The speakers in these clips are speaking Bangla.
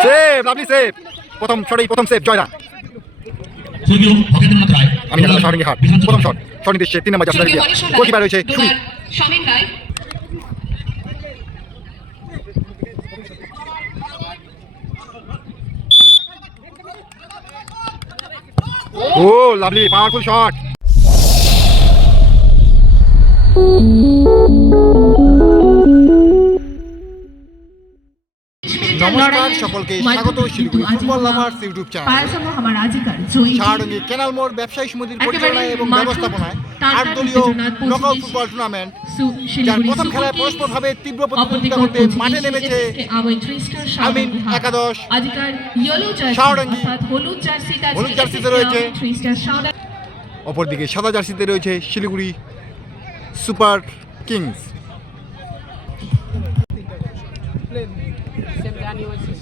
সেভ লাভলি সেভ প্রথম শটেই প্রথম সেভ স্বর্গীয় আমি দেখা শাহরিঙ্গি হাট প্রথম শট শট নিতে তিন নম্বর গোলকিপার রয়েছে ও লাভলি পাওয়ারফুল শট সকলকে স্বাগত Siliguri football lovers YouTube channel. Payasam আমার আজিকার জয়ী। শাহরঙ্গি কেনাল মোড় ব্যবসায়ী সমিতির পরিচালনায় এবং ব্যবস্থাপনায় আট দলীয় নকআউট ফুটবল টুর্নামেন্ট যার প্রথম খেলায় পরস্পরভাবে তীব্র প্রতিদ্বন্দ্বিতা করতে মাঠে নেমেছে আমিন একাদশ, আজিকার ইয়েলো জার্সি শাহরঙ্গি, অর্থাৎ হলুদ জার্সিতে রয়েছে অপরদিকে সাদা জার্সিতে রয়েছে শিলিগুড়ি সুপার কিংস।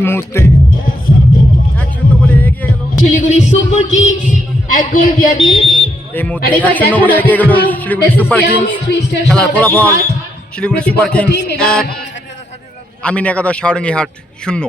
মুহূর্তে এগিয়ে গেল শিলিগুড়ি সুপার কিংস এক গোল দিয়া দিন এই মুহূর্তে আর এবার এক শূন্য দেখার এগিয়ে গেল শিলিগুড়ি সুপার কিংস খেলার ফলাফল। শিলিগুড়ি সুপার কিংস এক আমিন একাদশ শাহরঙ্গি হাট শূন্য।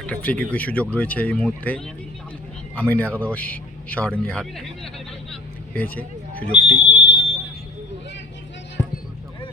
একটা ফ্রি কিকের সুযোগ রয়েছে এই মুহূর্তে। আমিন একাদশ শাহরঙ্গি হাট পেয়েছে সুযোগটি।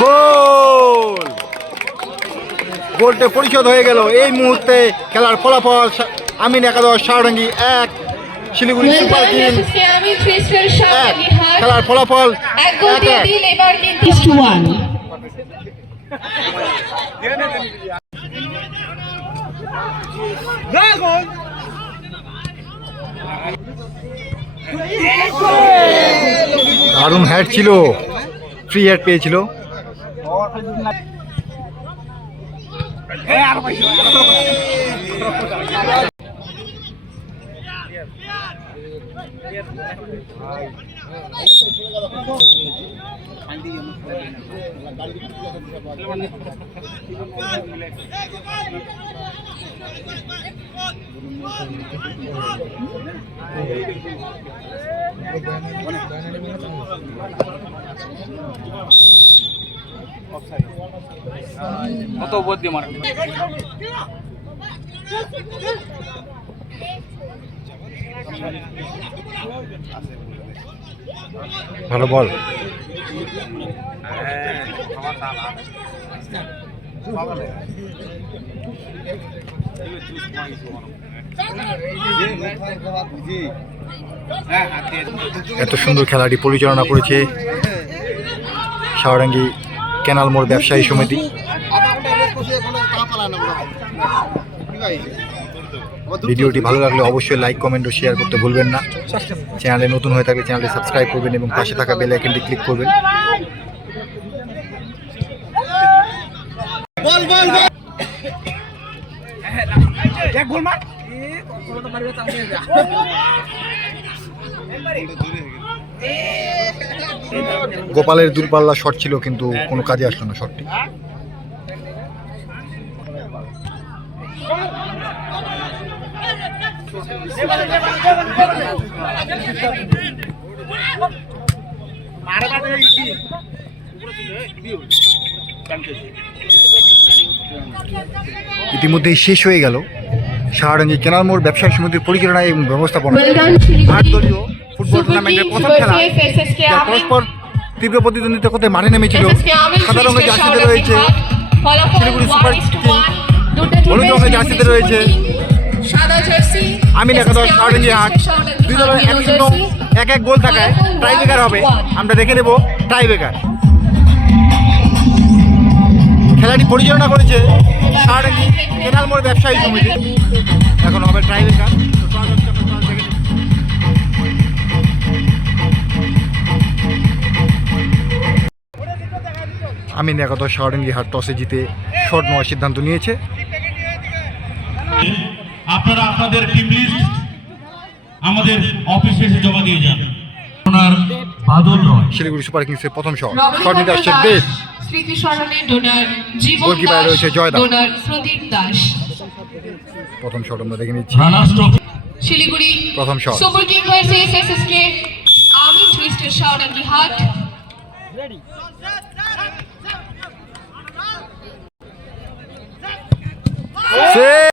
গোল গোলটা পরিশোধ হয়ে গেল। এই মুহূর্তে খেলার ফলাফল আমিন একাদশ শাহরঙ্গি এক শিলিগুড়ি সুপার কিংস। হাট। খেলার ফলাফল এক গোল দিয়া দিন এবার কিন্তু। ওয়ান দারুণ হ্যাড ছিল। ফ্রি হ্যাট পেয়েছিল। কত উপর দিয়ে মারা ভালো বল। এত সুন্দর খেলাটি পরিচালনা করেছে সাওরাঙ্গি কেনাল মোড় ব্যবসায়ী সমিতি। ভিডিওটি ভালো লাগলে অবশ্যই লাইক কমেন্ট ও শেয়ার করতে ভুলবেন না। চ্যানেলে নতুন হয়ে থাকলে চ্যানেলটি সাবস্ক্রাইব করবেন এবং পাশে থাকা বেল আইকনটি ক্লিক করবেন গোপালের দূরপাল্লা শট ছিল কিন্তু কোনো কাজে আসলো না শটটি ইতিমধ্যেই শেষ হয়ে গেল সাহারঙ্গি কেনার মোড় ব্যবসায়ী সমিতির পরিচালনা এবং ব্যবস্থাপনা আট দলীয় ফুটবল টুর্নামেন্টের প্রথম খেলা. পরস্পর তীব্র প্রতিদ্বন্দ্বিতা করতে মাঠে নেমেছিল সাদা রঙের জার্সিতে রয়েছে শিলিগুড়ি সুপার 1 কিং, 1 দুটো হলুদ রঙের জার্সিতে রয়েছে। জার্সি আমিন একাদশ সাহারঙ্গি হাট দুই দলের এক শূন্য এক এক গোল থাকায় টাইব্রেকার হবে। আমরা দেখে নেব টাইব্রেকার। খেলাটি পরিচালনা করেছে সাহারঙ্গি কেনাল মোড় ব্যবসায়ী সমিতি। এখন হবে যাক, চলো, চলো, দেখে একাদশ সাহারঙ্গি হাট টসে জিতে শট নেওয়ার সিদ্ধান্ত নিয়েছে। আপনারা আপনাদের টিম লিস্ট আমাদের অফিসে এসে জমা দিয়ে যান। ওনার বাদল রয়। শিলিগুড়ি সুপার কিংসের প্রথম শট। শট নিতে আসছে দেব স্মৃতি স্মরণে ডোনার জীবন দাস রয়েছে জয় ডোনার প্রদীপ দাস। প্রথম শট আমরা দেখে নিচ্ছি। শিলিগুড়ি প্রথম shot. Super king versus SSK আমিন টুইস্টার শাওরাঙ্গি হাট সেভ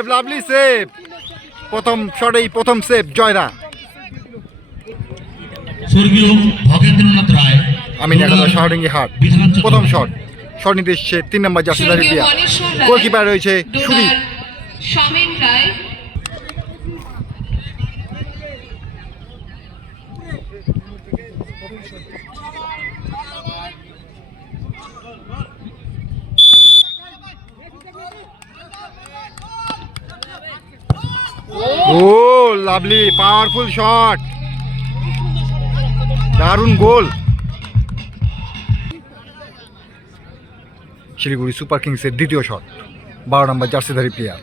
সেভ লাভলি সেভ প্রথম শটেই প্রথম সেভ জয়রা। স্বর্গীয় ভগেন্দ্রনাথ রায় আমি শাহরিঙ্গি হাট। প্রথম শট শট এসছে তিন নম্বর স্বর্গীয় দিয়া গোলকিপার রয়েছে সুদীপ। সমেন রায়। ও লাভলি পাওয়ারফুল শট দারুণ গোল। শিলিগুড়ি সুপার কিংসের দ্বিতীয় শট বারো নম্বর জার্সিধারী প্লেয়ার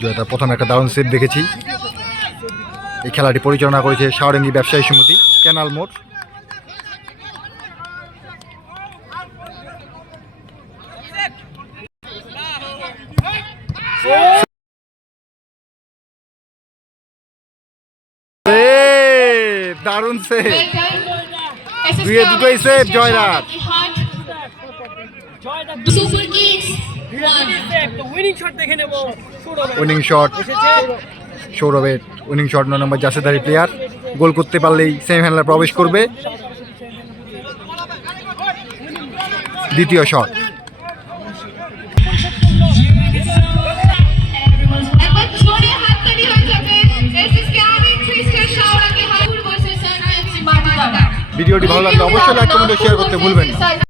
জয়দা প্রথম একটা দারুণ সেভ দেখেছি। এই খেলাটি পরিচালনা করেছে সাওরেঙ্গি ব্যবসায়ী সমিতি ক্যানাল মোড় সেভ দারুণ সেভ দুইয়ে দুটোই save, জয়রাত। উইনিং শট সৌরভের উইনিং শট নয় নম্বর জাসেদারি প্লেয়ার গোল করতে পারলেই সেমিফাইনালে প্রবেশ করবে। দ্বিতীয় শট ভিডিওটি ভালো লাগলে অবশ্যই লাইক কমেন্ট শেয়ার করতে ভুলবেন না।